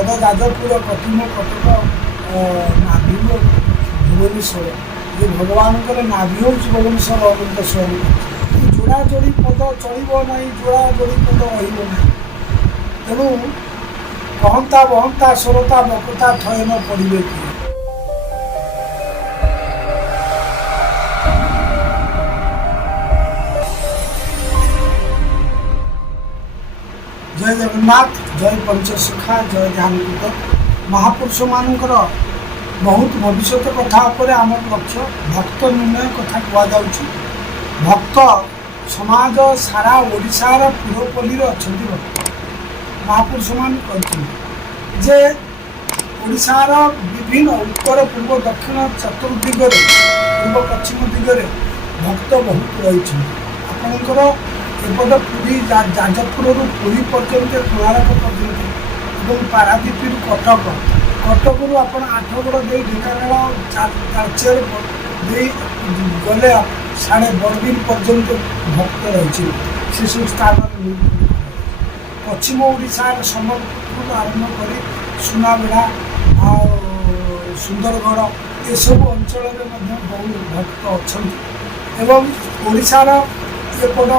पद जाजपुर कटिम कटक नाभि भुवनेश्वर ये भगवान नाभि हूँ भुवनेश्वर अनंत स्वामी जोड़ा जोड़ी पद चलो ना जोड़ा जोड़ी पद रहा तेणु कहता बहंता सरता बकता थयन पड़े कि जय जगन्नाथ जय पंचशिखा जय ध्यानपीठ महापुरुष मानकर बहुत भविष्य कथा पर आम लक्ष्य भक्त निर्णय कथा कहुच्छी भक्त समाज सारा ओडिशार पुरपल्ली अच्छा भक्त महापुरुष मान जे ओडिशार विभिन्न उत्तर पूर्व दक्षिण चतुर्दिगरे पूर्व पश्चिम दिगरे भक्त बहुत रही आपणकर एपट पुरी जाजपुर पुरी पर्यंत कोणार्क पर्यंत पारादीप कटक कटक आप आठगड़ दे ढेकानाल तालचेर गले साढ़े बरगीर पर्यंत भक्त रही से सब स्थान पश्चिम ओडिशार सम्बलपुर आरंभ कर सुनाबेड़ा आ सुंदरगढ़ ये सब अंचल बहुत भक्त अच्छा ओडिशार एपट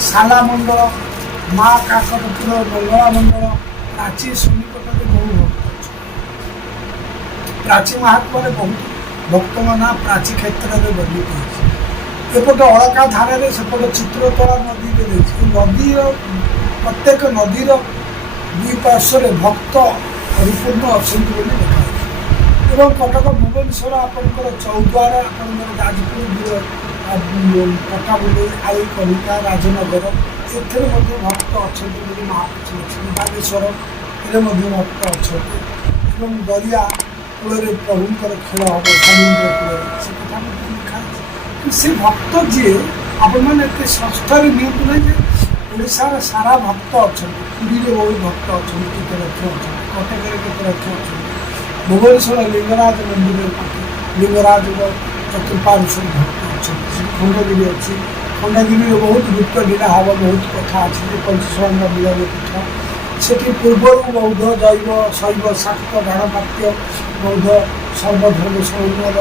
साला मंडल माँ काकटपुर मंगला मंडल प्राची सन्निकट में बहु भक्त प्राची महात्मा बहुत भक्त ना प्राची क्षेत्र में वर्णित होपट अलका धारे सेपट चित्रतला नदी नदी प्रत्येक नदीर दुई पार्श्व भक्त परिपूर्ण अच्छा देखा कटक भुवनेश्वर आपंकर चौद्वार आपंकर जाजपुर पटाबुली आई कलिका राजनगर एथे भक्त अच्छा महापुरुष लक्ष्मी बागेश्वर ये भक्त अच्छा दरिया कूल प्रभुंर खेल हम समुद्र कूल से कथा लिखा से भक्त जी आपण मैंने संस्थार नियंतु ना ओडार सारा भक्त अच्छा पुरी में बहुत भक्त अच्छा केते लक्ष अच्छा कटक केते लक्ष अच्छा भुवनेश्वर लिंगराज मंदिर पाखे लिंगराज चतुर्पार्श्व भक्त अच्छा खंडगिरी अच्छी खंडगिरी बहुत गुप्त लीला हम बहुत कथा अच्छी पंचस्वामी मिलन पीठ से पूर्वर बौद्ध जैव शैव शाक्त गाणपात्य बौद्ध सर्वधर्म संगमर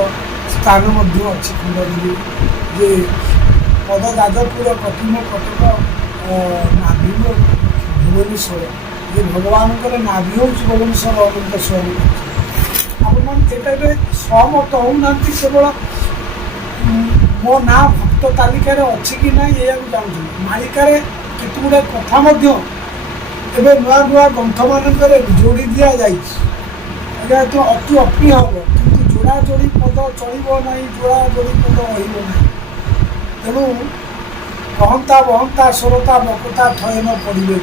स्थान अच्छी खंडगिरी जे पद जाजपुर कटिम कटक नाभि भुवनेश्वर ये भगवान नाभि हूँ भुवनेश्वर अनंत स्वामी आपटे सहमत होना केवल मो ना भक्त तालिकार अच्छी कि ना ये जानते मालिकार केत गुड़ा कथा एवं नुआ नुआ ग्रंथ मानक जोड़ी दि जाए तो अति अप्रिय हम कि जोड़ा जोड़ी पद चलो ना जोड़ा जोड़ी पद रहा तेणु कहता बहंता सरता बकता थयन पड़े कि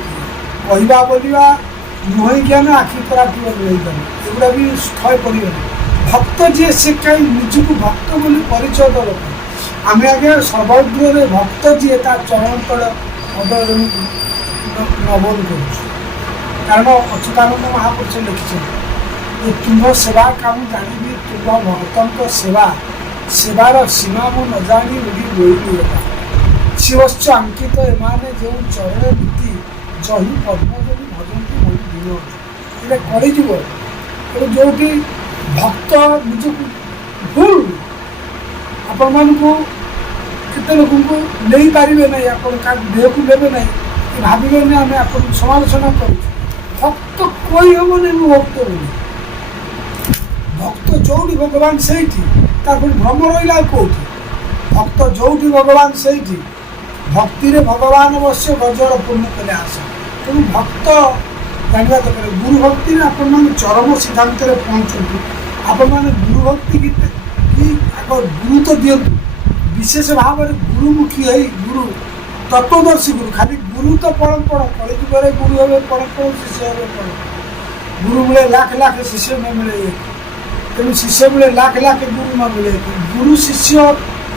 कहवा बोलवा नुह ज्ञान आखि पराटी एगुड़ा भी थय पड़े भक्त जी से कहीं निजक भक्त बोली परिचय दरकार आम आगे सर्वद्र भक्त जी चरण तले पद नमन कारण अच्युतानंद महापुरुष लिखिं तुम सेवा काम जानी तुम भक्तों सेवा सेवार सीमा मु न जानी उड़ी बोईगला शिवश्च अंकित एमाने जो चरण नीति जही पद्मजनी भजंती मोहि दिन ये कलिजुग जो भक्त निजक भूल आपण मानू केते लोक नहीं पारे ना आप देह को लेवे ना भावे ना आम आप समालोचना कर भक्त कोई हम नहीं भक्त बोली भक्त जोड़ी भगवान से भ्रम रहा कौटी भक्त जोड़ी भगवान से भक्ति भगवान अवश्य गजर पूर्ण कले आस तेणु भक्त जानवा दरकार गुरु भक्ति आपण चरम सिद्धांत पहुँचती आपण मैंने गुरु भक्ति कि आग गुरु तो दिंतु विशेष भाव में गुरुमुखी है गुरु तत्वदर्शी गुरु खाली गुरु तो परंपरा कलिजुगे गुरु हे परंपरा शिष्य हे परंपरा गुरु मिले लाख लाख शिष्य न मिले तेणु शिष्य मिले लाख लाख गुरु न मिले गुरु शिष्य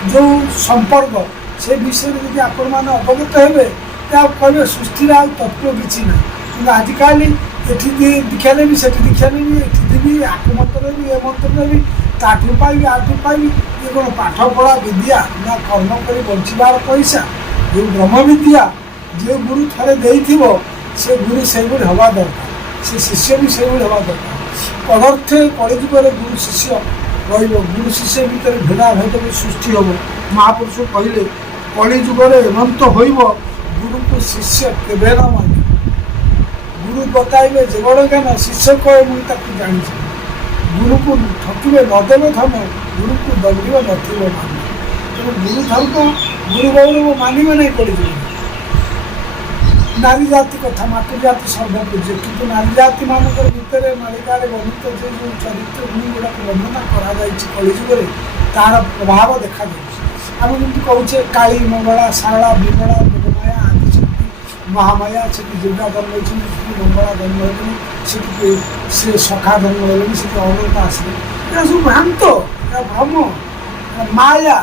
जो संपर्क से विषय में यदि आपण मैंने अवगत हे कहे सृष्टि तत्व किसी ना कि आजिकल ये दीक्षा नेबी से दीक्षा नेबी ये आत्मंत्र भी ए मंत्र भी ताठू पाइबी आठू पाइबी ये कौन पाठ पढ़ा विद्या ना कर्म कर बचार पैसा जो ब्रह्म विद्या जो गुरु थे से गुरु से हवा दरकार से शिष्य भी से हवा दरकार पदर्थे कलिजुगर गुरु शिष्य गुरु शिष्य भितर भेदाभेद भी सृष्टि हम महापुरुष कहले कलिजुगर एमंत होइब गुरु को शिष्य केवे न माने गुरु बताइबे जगड़ ज्ञान शिष्य कहे मुझे जानी गुरु को ठकिबे नदेवे धन गुरु को दंडिब नथिब मान तेणु गुरु धर्म गुरु गौरव मानवे नहीं कलिजुग नारी जाति कथा मातृजाति सर्वपूज्य किंतु नारी जाति मानक भितर मालिकार वर्णित जो जो चरित्र गुण गुड़ा वर्णना कलिजुगे तार प्रभाव देखा आम जमी कहे काली मंगला सारला विमला जोगमाया आदिशक्ति महामाया से दुर्गा जन्म होती मंगला जन्म होती से सखा जन्म होती से अनंत आसले सब भ्रांत भ्रम माया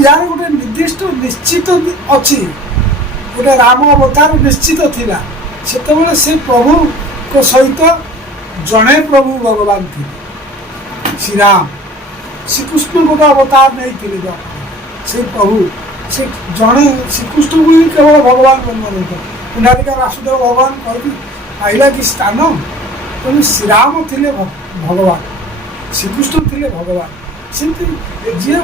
यार गोटे निर्दिष्ट निश्चित अच्छी गोटे राम अवतार निश्चित थिला सेतबेले से प्रभु को सहित जड़े प्रभु भगवान थे श्रीराम श्रीकृष्ण गोटे अवतार नहीं थे से प्रभु से जड़े श्रीकृष्ण को ही केवल भगवान बन पुंडरीका वासुदेव भगवान कही पाइला कि स्थान तेणु श्रीराम थे भगवान श्रीकृष्ण थे भगवान से जी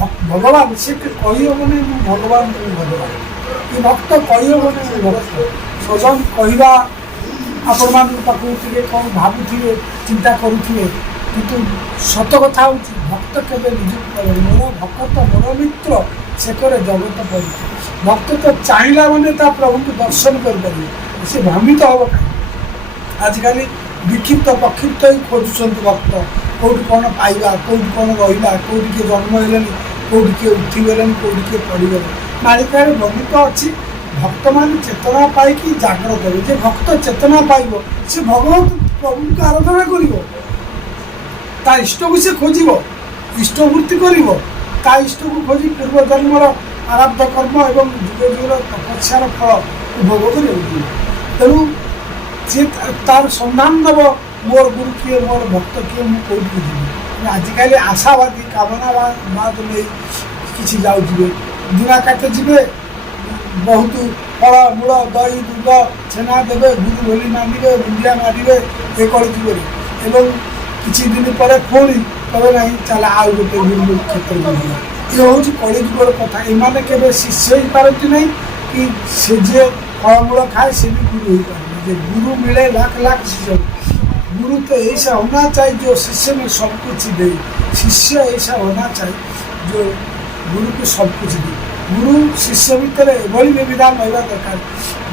भगवान से कही हेनी भगवान भगवान कि भक्त कही हेनी भक्त स्वजन कहवा आपण मान कौन भावुए चिंता करुवे किंतु सत कथा हूँ भक्त केवे निजुक्त मोर भक्त मोर मित्र से करे जगत पवित्र भक्त तो चाहिला मैंने प्रभु को दर्शन कर से भ्रमित हम कहीं आजिकल विक्षिप्त प्रक्षिप्त ही खोजुंट भक्त कौटी कौन पाइबा कौटी कौन रहा कौटी किए जन्म है कौटी किए उठिगले कौटी किए पड़गले मालिकार वर्णित अच्छी भक्त मान चेतना पाई जाग्रत हे जे भक्त चेतना पाइब से भगवत प्रभु को आराधना कर इष्ट को से खोज इष्टवृत्ति कर इष्ट को खोजी पूर्व जन्मर आराध्य कर्म एवं जुग जुगर तपस्यार फल उपभोग कर तेणु सी तार सन्धान दब मोर गुरु किए मोर भक्त किए मुझे जी आजिकल आशावादी कामनावाद नहीं किसी जाऊे दुना काटे जी बहुत फल मूल दही दूध छेना देवे गुरु बोली मानवे मुंडिया मारे ये कलिजुगे एवं किसी दिन पर पुणी कहे ना चल आउ गोटे गुरु क्षेत्र में ये हूँ कलिजुगर कथा एमाने केवे शिष्य हो पारती ना कि से जी फलमूल खाए से भी गुरु हो पारे गुरु मिले लाख लाख शिष्य गुरु तो ऐसा होना चाहिए जो शिष्य में सब कुछ दे शिष्य ऐसा होना चाहिए जो गुरु को सब कुछ दे गुरु शिष्य भितर एभली विधान रहा दरकार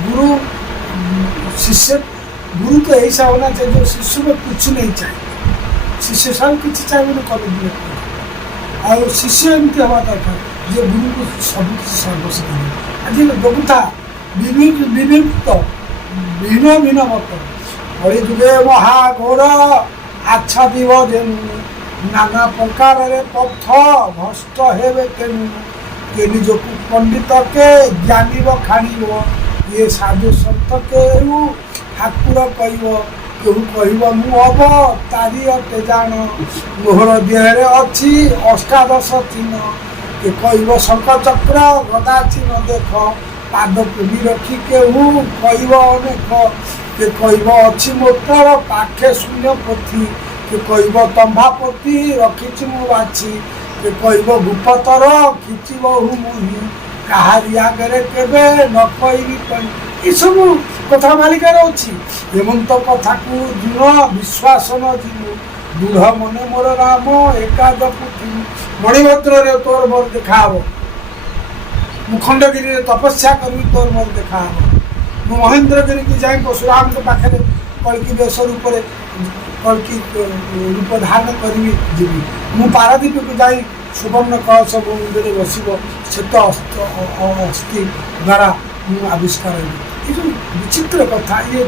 गुरु शिष्य गुरु तो ऐसा होना चाहिए जो शिष्य में कुछ नहीं चाहिए शिष्य सब किसी चाहिए कर शिष्य एमती हवा दरकार जो गुरु को सब किसी सर्वस्व आज देखुता विविध भिन्न भिन्न मत कलिजुगे महाघोर आच्छा दिव जेनु नाना प्रकार पथ भ्रष्ट हेबे तेनु के निजकु पंडित के ज्ञानी खाणी ये साधु सत के ठाकुर कह मु अब तारी अटे जान मोहर देहरे अच्छी अष्टादश चिन्ह के कह शंख चक्र गदा चिन्ह देख पाद पुली रखी केहू कह अनेक के कह अच्छी मोटर पाखे शून्य पोथी के कह तंभापति रखी मु बाछी के कह भूपतर खिची बहु मुही कहारी आगे केवे न कही सब कथा मालिकार अच्छी हेमंत कथा को दृढ़ विश्वास न जीवु दृढ़ मने मोर राम एकाद पुथी मणिभद्र तोर मोर देखा मुखंडगिरी तपस्या करी तोर मोर देखा मु महेन्द्रगिरी की जाए परशुराम के पाखे कल्कि वेश रूप कल्कि रूप धारण करी जीवी मु पारादीप को जाई सुवर्ण कलश मंदिर बसब श्वेत अस्थि द्वारा मु आविष्कार ये जो विचित्र कथा ये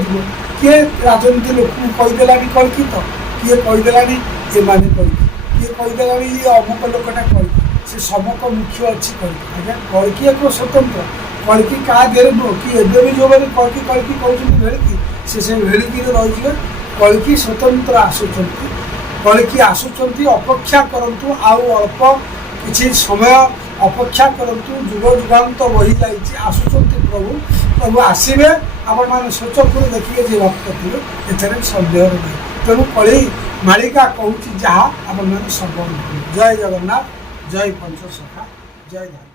किए राजनीति लोक कहीदेला कल्कि तो किए कहीदेला ये माने कल्कि किए कहीदेला ये अमुक लोकटा कल्कि से समक मुख्य अच्छी कल्कि आज्ञा कल्कि एक स्वतंत्र कल्कि क्या देर नुह कि एवं भी जो कल्कि कल्कि कहते भेड़िकी से भेड़िकी रही कल्कि स्वतंत्र आसुच्च कल्कि आसुच्च अपेक्षा करतु आउ अल्प किसी समय अपेक्षा करतु जुग जुगान्त बही जाइए आसुच्च प्रभु प्रभु आसवे आपण मैंने स्वचक्षुर देखिए जे भक्त थे एथेर सन्देह नहीं तेणु कली मालिका कहूँ जहाँ आपण मैंने श्रवण जय जगन्नाथ जय पंचसखा जय धाम।